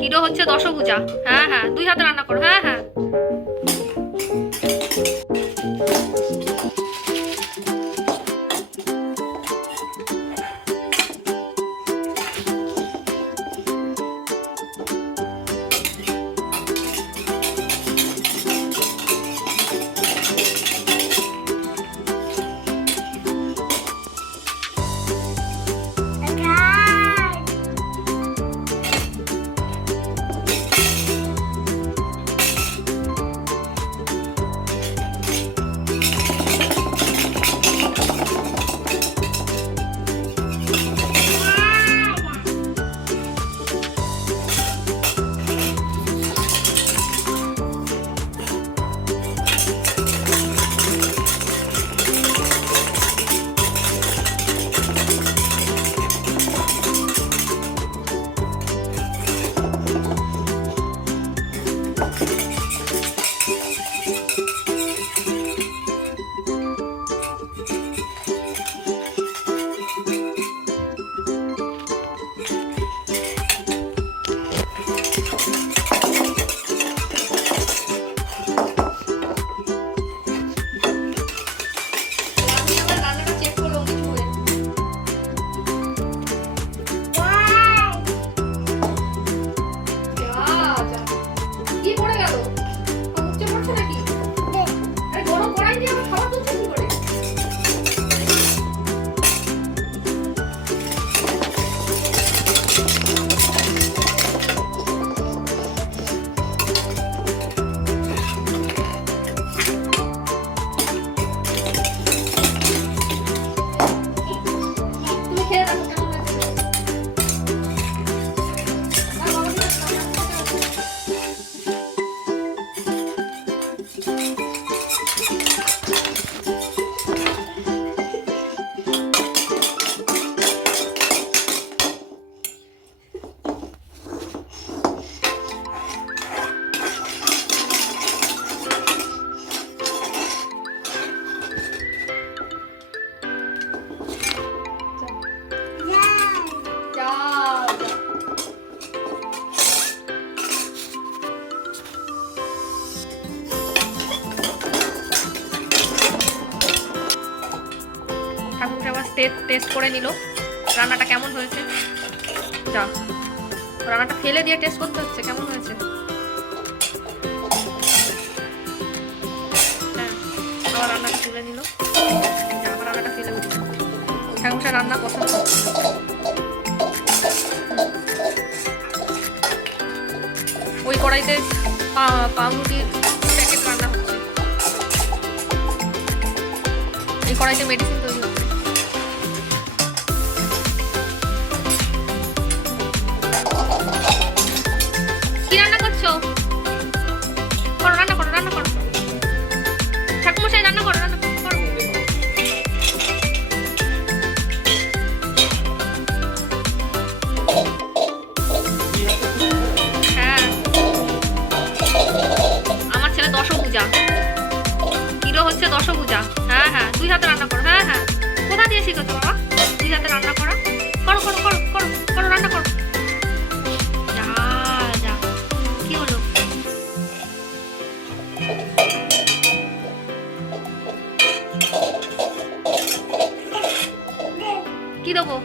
কিরো হচ্ছে দশভুজা। হ্যাঁ হ্যাঁ, 2 হাতে রান্না করো। হ্যাঁ হ্যাঁ। টেস্ট করে নিল রান্নাটা কেমন হয়েছে। যা, রান্নাটা ফেলে দিয়ে টেস্ট করতে হচ্ছে কেমন হয়েছে। হ্যাঁ, আবার রান্নাটা তুলে নিল। আবার রান্নাটা ফেলে উঠছে। ঠাকুমশার রান্না পছন্দ। ওই কড়াইতে পাউরুটির প্যাকেট রান্না হচ্ছে। এই কড়াইতে মেডিসিন তৈরি হচ্ছে। কি রান্না করছো? করো, রান্না করো, রান্না করো। ঠাকুমশাই রান্না করো, রান্না করো। হ্যাঁ, আমার ছেলে দশভুজা। কিরো হচ্ছে দশভুজা। হ্যাঁ হ্যাঁ, 2 হাতে রান্না করো। হ্যাঁ হ্যাঁ। কোথা দিয়ে শিখেছো বাবা 2 হাতে রান্না করা? করো করো করো করো করো, রান্না করো। যা যা, কি হলো? কি দেবো?